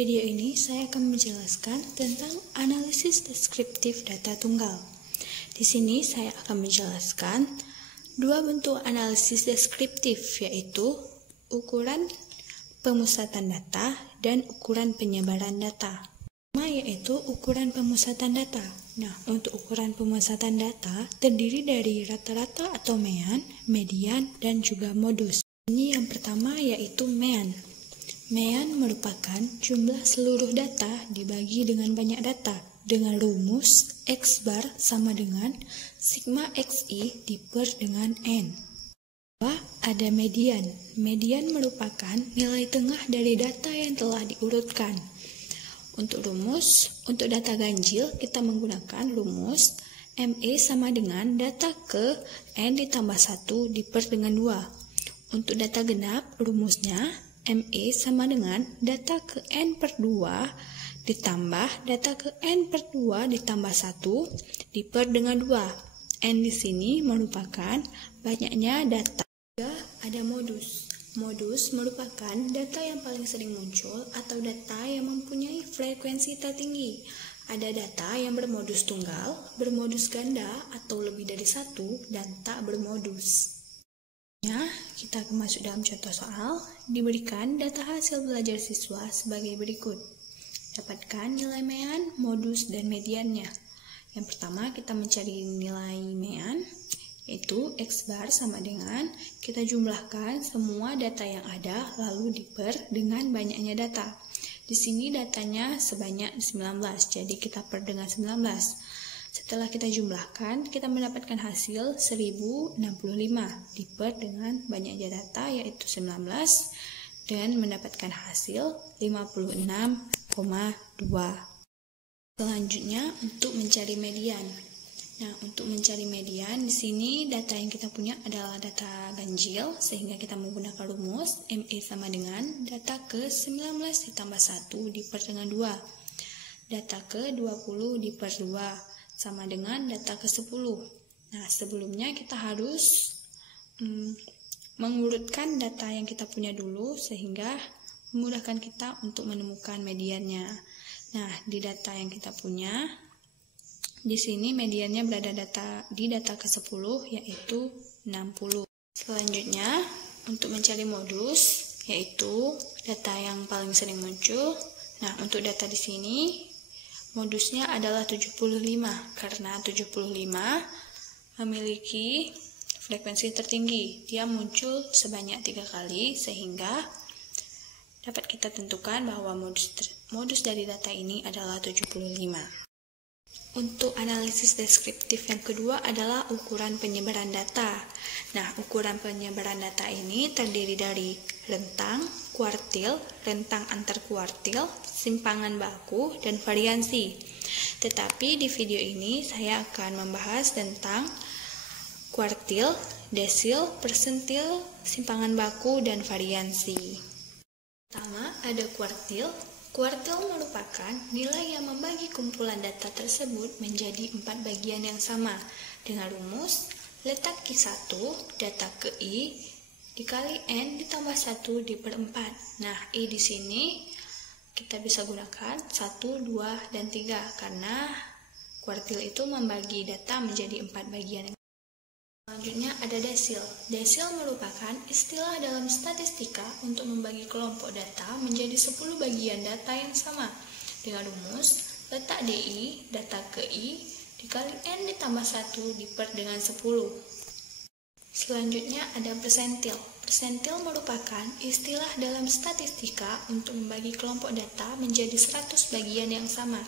video ini saya akan menjelaskan tentang analisis deskriptif data tunggal. Di sini saya akan menjelaskan dua bentuk analisis deskriptif, yaitu ukuran pemusatan data dan ukuran penyebaran data. Pertama yaitu ukuran pemusatan data. Nah, untuk ukuran pemusatan data terdiri dari rata-rata atau mean, median, dan juga modus. Ini yang pertama yaitu mean. Mean merupakan jumlah seluruh data dibagi dengan banyak data dengan rumus X bar sama dengan sigma XI diper dengan N. Ada median. Median merupakan nilai tengah dari data yang telah diurutkan. Untuk data ganjil kita menggunakan rumus ME sama dengan data ke N ditambah 1 diper dengan 2. Untuk data genap rumusnya ME sama dengan data ke N per 2 ditambah data ke N per 2 ditambah 1 diper dengan 2. N di sini merupakan banyaknya data. Ada modus. Modus merupakan data yang paling sering muncul atau data yang mempunyai frekuensi tertinggi. Ada data yang bermodus tunggal, bermodus ganda atau lebih dari satu, dan tak bermodus. Kita akan masuk dalam contoh soal. Diberikan data hasil belajar siswa sebagai berikut. Dapatkan nilai mean, modus, dan mediannya. Yang pertama kita mencari nilai mean, yaitu X bar sama dengan kita jumlahkan semua data yang ada lalu diper dengan banyaknya data. Di sini datanya sebanyak 19, jadi kita per dengan 19. Setelah kita jumlahkan, kita mendapatkan hasil 1065 diper dengan banyaknya data yaitu 19 dan mendapatkan hasil 56,2. Selanjutnya untuk mencari median. Nah, untuk mencari median di sini data yang kita punya adalah data ganjil sehingga kita menggunakan rumus ME sama dengan data ke 19 ditambah 1 diper dengan 2. Data ke 20 diper 2 sama dengan data ke 10. Nah, sebelumnya kita harus mengurutkan data yang kita punya dulu sehingga memudahkan kita untuk menemukan mediannya. Nah, di data yang kita punya di sini mediannya berada di data ke-10 yaitu 60. Selanjutnya untuk mencari modus yaitu data yang paling sering muncul. Nah, untuk data di sini modusnya adalah 75 karena 75 memiliki frekuensi tertinggi. Dia muncul sebanyak 3 kali sehingga dapat kita tentukan bahwa modus dari data ini adalah 75. Untuk analisis deskriptif yang kedua adalah ukuran penyebaran data. Nah, ukuran penyebaran data ini terdiri dari rentang, kuartil, rentang antar kuartil, simpangan baku, dan variansi. Tetapi di video ini saya akan membahas tentang kuartil, desil, persentil, simpangan baku, dan variansi. Pertama, ada kuartil. Kuartil merupakan nilai yang membagi kumpulan data tersebut menjadi 4 bagian yang sama dengan rumus letak Q1 data ke I dikali N ditambah 1 diper 4. Nah, I di sini kita bisa gunakan 1, 2, dan 3 karena kuartil itu membagi data menjadi 4 bagian. Selanjutnya ada desil. Desil merupakan istilah dalam statistika untuk membagi kelompok data menjadi 10 bagian data yang sama dengan rumus letak DI data ke I dikali N ditambah 1 diper dengan 10. Selanjutnya ada persentil. Persentil merupakan istilah dalam statistika untuk membagi kelompok data menjadi 100 bagian yang sama.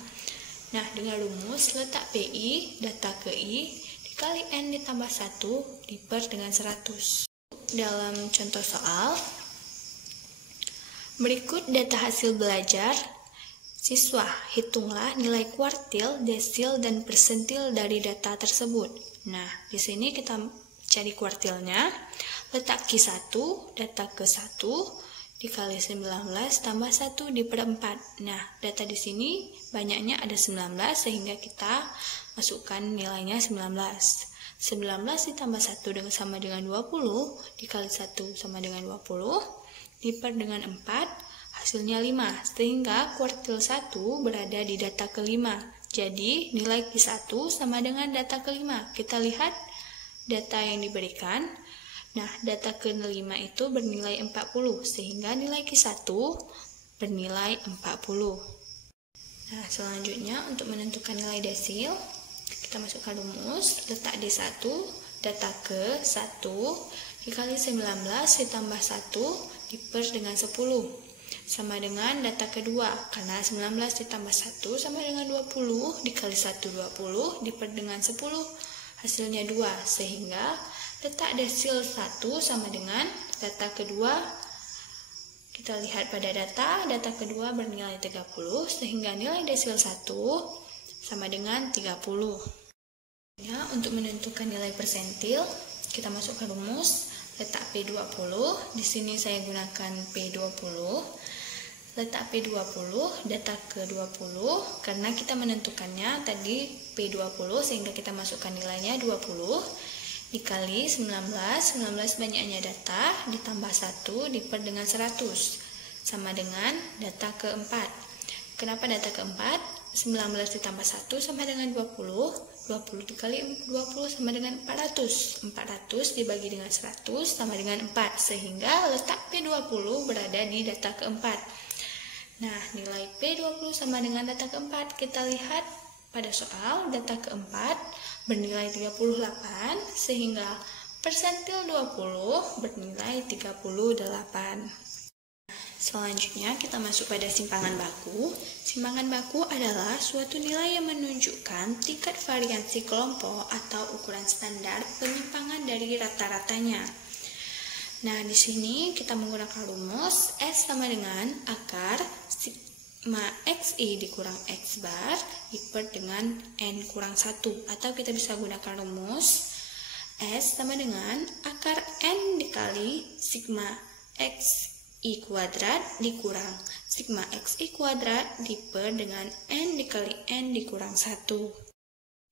Nah, dengan rumus letak PI data ke I dikali N ditambah 1 diper dengan 100. Dalam contoh soal, berikut data hasil belajar siswa. Hitunglah nilai kuartil, desil, dan persentil dari data tersebut. Nah, di sini kita cari kuartilnya. Letak Q1, data ke 1, dikali 19 tambah 1 diper 4. Nah, data di sini banyaknya ada 19 sehingga kita masukkan nilainya 19. 19 ditambah 1 sama dengan 20 dikali 1 sama dengan 20 diper dengan 4, hasilnya 5, sehingga kuartil 1 berada di data kelima. Jadi nilai Q1 sama dengan data kelima. Kita lihat data yang diberikan. Nah, data kelima itu bernilai 40, sehingga nilai Q1 bernilai 40. Nah, selanjutnya untuk menentukan nilai desil, kita masukkan rumus, letak D1, data ke 1 dikali 19 ditambah 1 diper dengan 10 sama dengan data kedua, karena 19 ditambah 1 sama dengan 20 dikali 1 20 diper dengan 10 hasilnya 2, sehingga letak desil 1 sama dengan data kedua. Kita lihat pada data kedua bernilai 30, sehingga nilai desil 1 sama dengan 30. Ya, untuk menentukan nilai persentil, kita masukkan rumus, letak P20. Di sini saya gunakan P20. Letak P20, data ke-20, karena kita menentukannya tadi P20, sehingga kita masukkan nilainya 20 dikali 19 banyaknya data ditambah 1 diper dengan 100 sama dengan data keempat. Kenapa data keempat? 19 ditambah 1 sama dengan 20 dikali 20 sama dengan 400 dibagi dengan 100 sama dengan 4, sehingga letak P20 berada di data keempat. Nah, nilai P20 sama dengan data keempat. Kita lihat pada soal data keempat bernilai 38, sehingga persentil 20 bernilai 38. Selanjutnya kita masuk pada simpangan baku. Simpangan baku adalah suatu nilai yang menunjukkan tingkat variansi kelompok atau ukuran standar penyimpangan dari rata-ratanya. Nah, di sini kita menggunakan rumus S sama dengan akar sigma XI dikurang X bar diper dengan N kurang 1. Atau kita bisa gunakan rumus S sama dengan akar N dikali sigma XI kuadrat dikurang sigma XI kuadrat diper dengan N dikali N dikurang 1.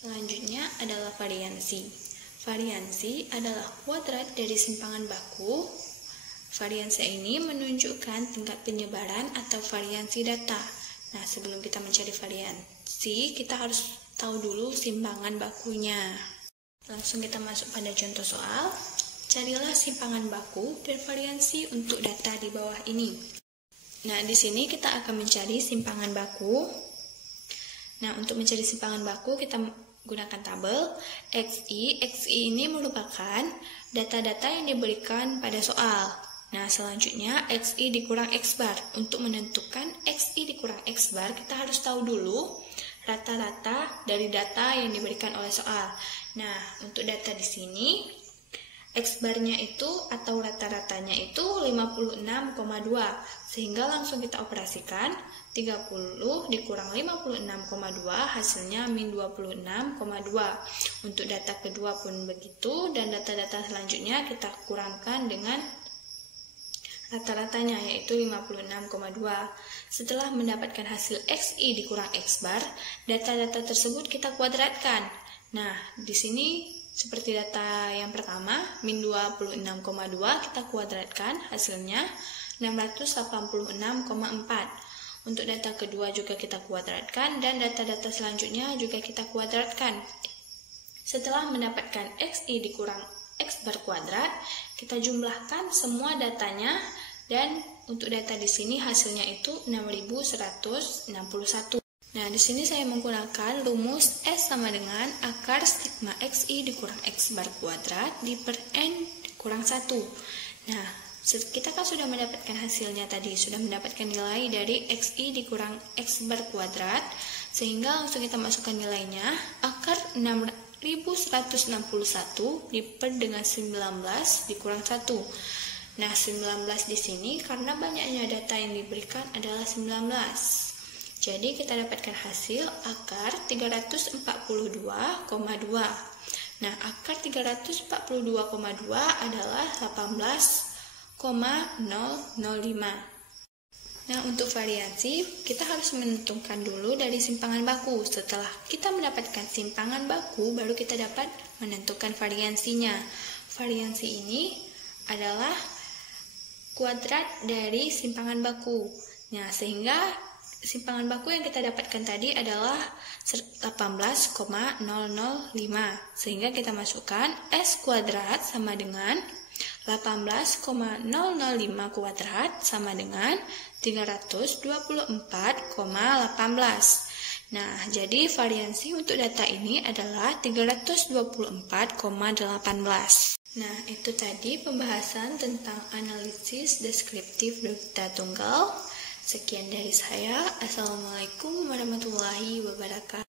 Selanjutnya adalah variansi. Variansi adalah kuadrat dari simpangan baku. Variansi ini menunjukkan tingkat penyebaran atau variansi data. Nah, sebelum kita mencari variansi, kita harus tahu dulu simpangan bakunya. Langsung kita masuk pada contoh soal. Carilah simpangan baku dan variansi untuk data di bawah ini. Nah, di sini kita akan mencari simpangan baku. Nah, untuk mencari simpangan baku, kita gunakan tabel XI. XI ini merupakan data-data yang diberikan pada soal. Nah, selanjutnya XI dikurang X bar. Untuk menentukan XI dikurang X bar, kita harus tahu dulu rata-rata dari data yang diberikan oleh soal. Nah, untuk data di sini, X barnya itu atau rata-ratanya itu 56,2, sehingga langsung kita operasikan 30 dikurang 56,2 hasilnya min 26,2. Untuk data kedua pun begitu, dan data-data selanjutnya kita kurangkan dengan rata-ratanya yaitu 56,2. Setelah mendapatkan hasil XI dikurang X bar, data-data tersebut kita kuadratkan. Nah, di sini seperti data yang pertama, min 26,2 kita kuadratkan, hasilnya 686,4. Untuk data kedua juga kita kuadratkan, dan data-data selanjutnya juga kita kuadratkan. Setelah mendapatkan XI dikurang X bar kuadrat, kita jumlahkan semua datanya, dan untuk data di sini hasilnya itu 6161. Nah, di sini saya menggunakan rumus S sama dengan akar sigma XI dikurang X bar kuadrat diper N kurang 1. Nah, kita kan sudah mendapatkan hasilnya tadi, sudah mendapatkan nilai dari XI dikurang X bar kuadrat, sehingga langsung kita masukkan nilainya, akar 6161 diper dengan 19 dikurang 1. Nah, 19 di sini karena banyaknya data yang diberikan adalah 19. Jadi kita dapatkan hasil akar 342,2. Nah, akar 342,2 adalah 18,005. Nah, untuk variansi, kita harus menentukan dulu dari simpangan baku. Setelah kita mendapatkan simpangan baku, baru kita dapat menentukan variansinya. Variansi ini adalah kuadrat dari simpangan baku. Nah, sehingga simpangan baku yang kita dapatkan tadi adalah 18,005. Sehingga kita masukkan S kuadrat sama dengan 18,005 kuadrat sama dengan 324,18. Nah, jadi variansi untuk data ini adalah 324,18. Nah, itu tadi pembahasan tentang analisis deskriptif data tunggal. Sekian dari saya. Assalamualaikum warahmatullahi wabarakatuh.